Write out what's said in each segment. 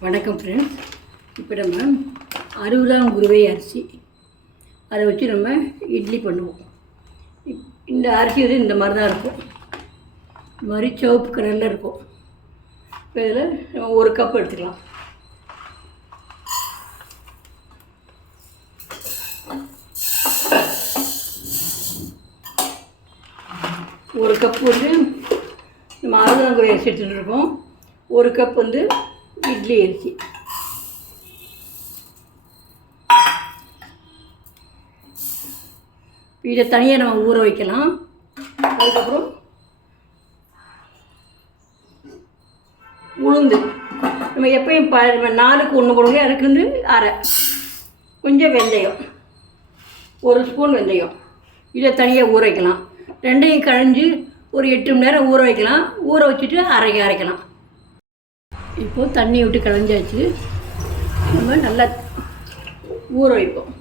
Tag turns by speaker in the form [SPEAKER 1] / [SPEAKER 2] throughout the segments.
[SPEAKER 1] வணக்கம் ஃப்ரெண்ட்ஸ் இப்போ நம்ம அறுபதாம் குருவை அரிசி. அதை வச்சு நம்ம இட்லி பண்ணுவோம். இப்- இந்த அரிசி வந்து இந்த மாதிரி தான் இருக்கும். இந்த மாதிரி சிவப்பு கலரில் இருக்கும். இப்போ இதில் நம்ம ஒரு கப் எடுத்துக்கலாம். ஒரு கப் வந்து நம்ம அறுபதாம் குருவை அரிசி எடுத்துகிட்டு இருக்கோம். ஒரு கப் வந்து இட்லி அரிசி இதை தனியாக நம்ம ஊற வைக்கலாம். அதுக்கப்புறம் உளுந்து. நம்ம எப்பயும் ப நாலுக்கு ஒன்று போடுவோம் அதுக்கு வந்து அரை. கொஞ்சம் வெந்தயம். ஒரு ஸ்பூன் வெந்தயம். இதை தனியாக ஊற வைக்கலாம். ரெண்டையும் கழிஞ்சு ஒரு எட்டு மணி நேரம் ஊற வைக்கலாம். ஊற வச்சுட்டு அரைக்க அரைக்கலாம். இப்போது தண்ணி விட்டு கிளஞ்சாச்சு நம்ம நல்லா ஊற வைப்போம்.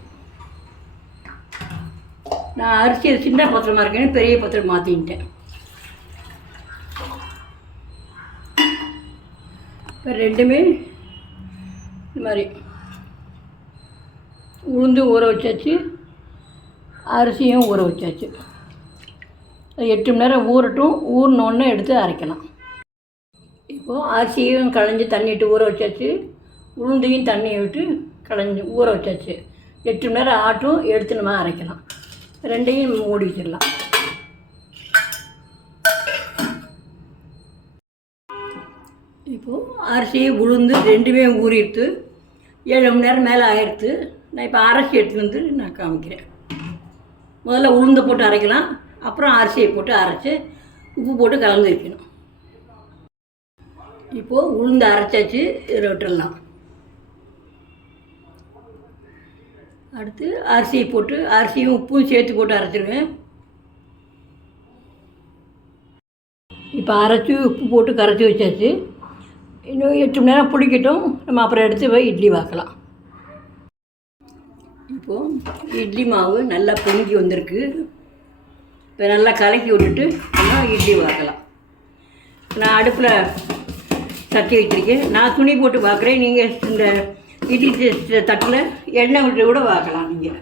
[SPEAKER 1] நான் அரிசி சின்ன பாத்திரமா இருக்கேன்னு பெரிய பாத்திரம் மாற்றிக்கிட்டேன் இப்போ ரெண்டுமே இந்த மாதிரி உளுந்து ஊற வச்சாச்சு அரிசியும் ஊற வச்சாச்சு. எட்டு மணி நேரம் ஊறட்டும். ஊறினோடனே எடுத்து அரைக்கலாம். இப்போது அரிசியும் களைஞ்சி தண்ணி விட்டு ஊற வச்சாச்சு. உளுந்தையும் தண்ணியை விட்டு களைஞ்சி ஊற வச்சாச்சு. எட்டு மணி நேரம் ஆட்டும் எடுத்து நம்ம அரைக்கலாம். ரெண்டையும் மூடி வச்சிடலாம். இப்போது அரிசி உளுந்து ரெண்டுமே ஊறிடுத்து ஏழு மணி நேரம் மேலே ஆயிடுத்து. நான் இப்போ அரைச்சி எடுத்துன்னு வந்து நான் காமிக்கிறேன். முதல்ல உளுந்து போட்டு அரைக்கலாம். அப்புறம் அரிசியை போட்டு அரைச்சி உப்பு போட்டு கலந்து வைக்கணும். இப்போது உளுந்து அரைச்சாச்சு இதில் விட்டுடலாம் அடுத்து அரிசியை போட்டு அரிசியும் உப்பும் சேர்த்து போட்டு அரைச்சிருவேன் இப்போ அரைச்சி உப்பு போட்டு கரைச்சி வச்சாச்சு. இன்னும் எட்டு மணி நேரம் பிடிக்கட்டும் நம்ம அப்புறம் எடுத்து போய் இட்லி வாக்கலாம் இப்போது இட்லி மாவு நல்லா பொங்கி வந்திருக்கு. இப்போ நல்லா கலக்கி விட்டுட்டு நம்ம இட்லி வாக்கலாம் நான் அடுப்பில் தட்டி வச்சுருக்கேன். நான் துணி போட்டு பார்க்குறேன். நீங்கள் இந்த இட்லி தட்டில் எண்ணெய் விட்டு கூட பார்க்கலாம் நீங்கள்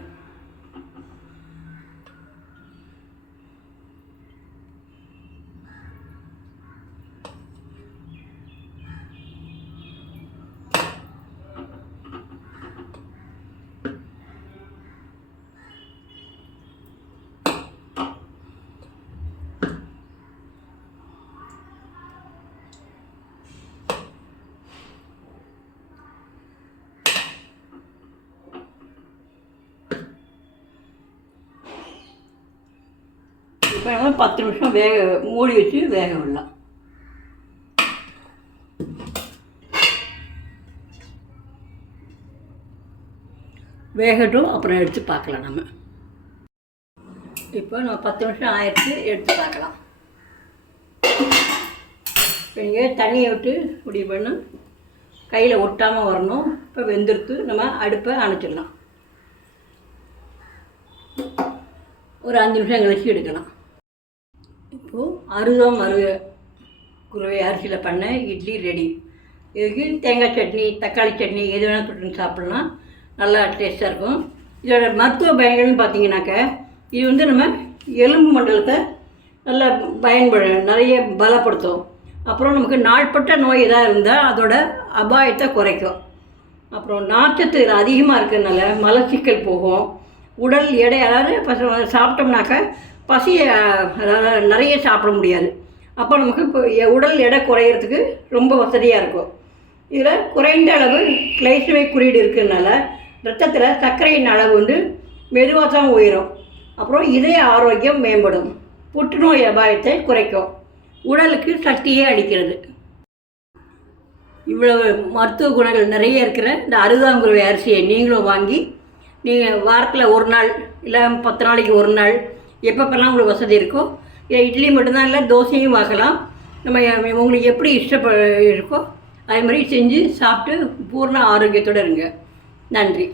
[SPEAKER 1] இப்போ நம்ம பத்து நிமிஷம் வேக மூடி வச்சு வேக விடலாம். வேகட்டும் அப்புறம் எடுத்து பார்க்கலாம் நம்ம. இப்போ நம்ம பத்து நிமிஷம் ஆயிடுச்சு எடுத்து பார்க்கலாம். இப்போ நீங்கள் தண்ணியை விட்டு முடிவு பண்ணும் கையில் ஒட்டாமல் வரணும். இப்போ வெந்திருக்கு நம்ம அடுப்பை அணைச்சிடலாம். ஒரு அஞ்சு நிமிஷம் கழிச்சு எடுக்கலாம். இப்போது அருக குருவை அரிசியில் பண்ண இட்லி ரெடி இதுக்கு தேங்காய் சட்னி தக்காளி சட்னி எது வேணால் தொட்டு சாப்பிட்லாம். நல்லா டேஸ்ட்டாக இருக்கும். இதோட மருத்துவ பயன்கள்னு பார்த்தீங்கன்னாக்க இது வந்து நம்ம எலும்பு மண்டலத்தை நல்லா பயன்பட நிறைய பலப்படுத்தும். அப்புறம் நமக்கு நாள்பட்ட நோய் எதாவது இருந்தால் அதோட அபாயத்தை குறைக்கும். அப்புறம் நாச்சத்து அதிகமாக இருக்கிறதுனால மலச்சிக்கல் போகும். உடல் எடை அதாவது சாப்பிட்டோம்னாக்க பசி அதாவது நிறைய சாப்பிட முடியாது. அப்போ நமக்கு இப்போ எ- உடல் எடை குறையிறதுக்கு ரொம்ப வசதியாக இருக்கும். இதில் குறைந்த அளவு கிளைசுமை குறியீடு இருக்கிறதுனால ரத்தத்தில் சர்க்கரையின் அளவு வந்து மெதுவாக தான் உயரும். அப்புறம் இதய ஆரோக்கியம் மேம்படும். புற்றுநோய் அபாயத்தை குறைக்கும். உடலுக்கு சக்தியே அளிக்கிறது. இவ்வளவு மருத்துவ குணங்கள் நிறைய இருக்கிற இந்த அருதாங்குருவை அரிசியை நீங்களும் வாங்கி நீங்கள் வாரத்தில் ஒரு நாள் இல்லை பத்து நாளைக்கு ஒரு நாள் எப்பப்பெல்லாம் உங்களுக்கு வசதி இருக்கோ இல்லை இட்லி மட்டும்தான் இல்லை தோசையும் வாங்கலாம் நம்ம உங்களுக்கு எப்படி இஷ்டப்ப இருக்கோ அதே மாதிரி செஞ்சு சாப்பிட்டு பூர்ண ஆரோக்கியத்தோடு இருங்க. நன்றி.